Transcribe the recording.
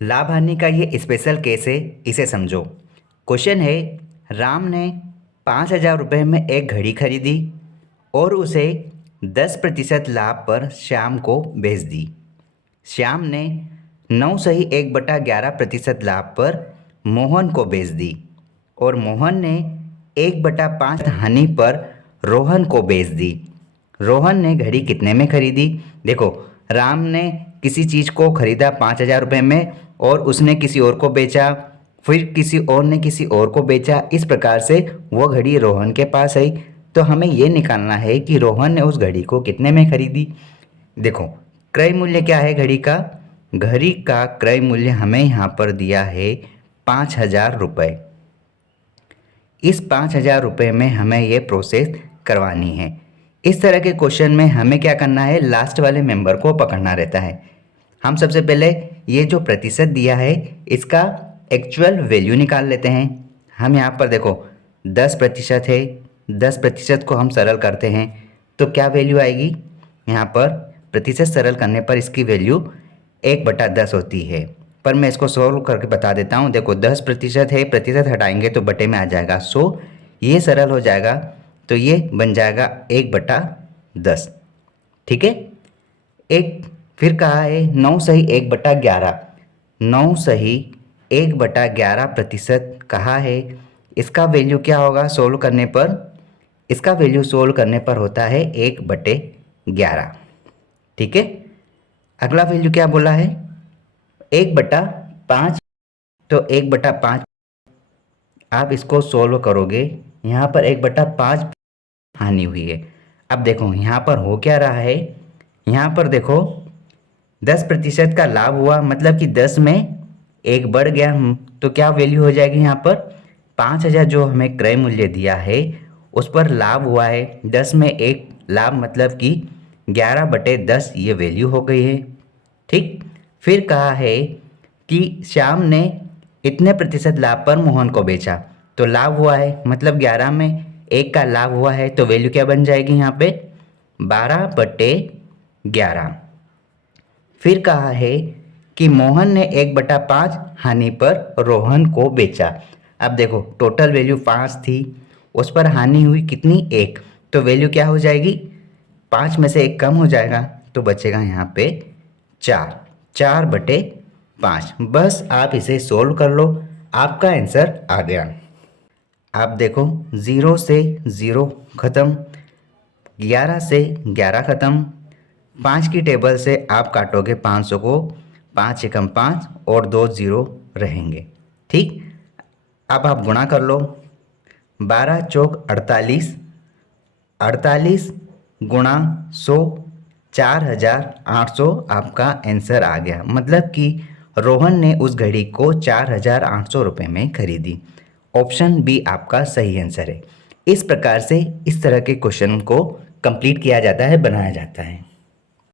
लाभ हानि का ये स्पेशल केस है, इसे समझो। क्वेश्चन है, राम ने 5,000 रुपये में एक घड़ी खरीदी और उसे 10% लाभ पर श्याम को बेच दी। श्याम ने 9 सही 1/11% लाभ पर मोहन को बेच दी और मोहन ने 1/5 हानि पर रोहन को बेच दी। रोहन ने घड़ी कितने में खरीदी? देखो, राम ने किसी चीज़ को खरीदा 5,000 रुपये में और उसने किसी और को बेचा, फिर किसी और ने किसी और को बेचा, इस प्रकार से वो घड़ी रोहन के पास आई। तो हमें ये निकालना है कि रोहन ने उस घड़ी को कितने में खरीदी। देखो, क्रय मूल्य क्या है घड़ी का? घड़ी का क्रय मूल्य हमें यहाँ पर दिया है 5,000 रुपये। इस 5,000 रुपये में हमें ये प्रोसेस करवानी है। इस तरह के क्वेश्चन में हमें क्या करना है, लास्ट वाले मेंबर को पकड़ना रहता है। हम सबसे पहले ये जो प्रतिशत दिया है इसका एक्चुअल वैल्यू निकाल लेते हैं। हम यहाँ पर देखो 10% है, 10% को हम सरल करते हैं तो क्या वैल्यू आएगी? यहाँ पर प्रतिशत सरल करने पर इसकी वैल्यू 1/10 होती है। पर मैं इसको सॉल्व करके बता देता हूँ। देखो 10% है, प्रतिशत हटाएंगे तो बटे में आ जाएगा, सो ये सरल हो जाएगा तो ये बन जाएगा 1/10। ठीक है। एक फिर कहा है 9 सही 1/11। 9 सही 1/11% कहा है। इसका वैल्यू क्या होगा सोल्व करने पर? इसका वैल्यू सोल्व करने पर होता है 1/11। ठीक है। अगला वैल्यू क्या बोला है? 1/5। तो 1/5 आप इसको सोल्व करोगे, यहाँ पर 1/5 हानि हुई है। अब देखो यहाँ पर हो क्या रहा है, यहाँ पर देखो 10% का लाभ हुआ, मतलब कि 10 में 1 बढ़ गया। तो क्या वैल्यू हो जाएगी यहाँ पर? 5,000 जो हमें क्रय मूल्य दिया है उस पर लाभ हुआ है, 10 में 1 लाभ, मतलब कि 11/10 ये वैल्यू हो गई है। ठीक। फिर कहा है कि श्याम ने इतने प्रतिशत लाभ पर मोहन को बेचा, तो लाभ हुआ है, मतलब 11 में 1 का लाभ हुआ है, तो वैल्यू क्या बन जाएगी यहाँ पे? 12/11। फिर कहा है कि मोहन ने 1/5 हानि पर रोहन को बेचा। अब देखो टोटल वैल्यू 5 थी, उस पर हानि हुई कितनी? 1। तो वैल्यू क्या हो जाएगी? 5 में से 1 कम हो जाएगा तो बचेगा यहाँ पे 4। 4/5। बस आप इसे सोल्व कर लो, आपका आंसर आ गया। आप देखो 0 से 0 ख़त्म, 11 से 11 ख़त्म, 5 की टेबल से आप काटोगे 500 को, 5 एकम 5 और 2 0 रहेंगे। ठीक। अब आप गुणा कर लो, 12 चौक 48, 48 गुणा 100, 4,800 आपका आंसर आ गया। मतलब कि रोहन ने उस घड़ी को 4,800 रुपये में खरीदी। ऑप्शन बी आपका सही आंसर है। इस प्रकार से इस तरह के क्वेश्चन को कंप्लीट किया जाता है, बनाया जाता है।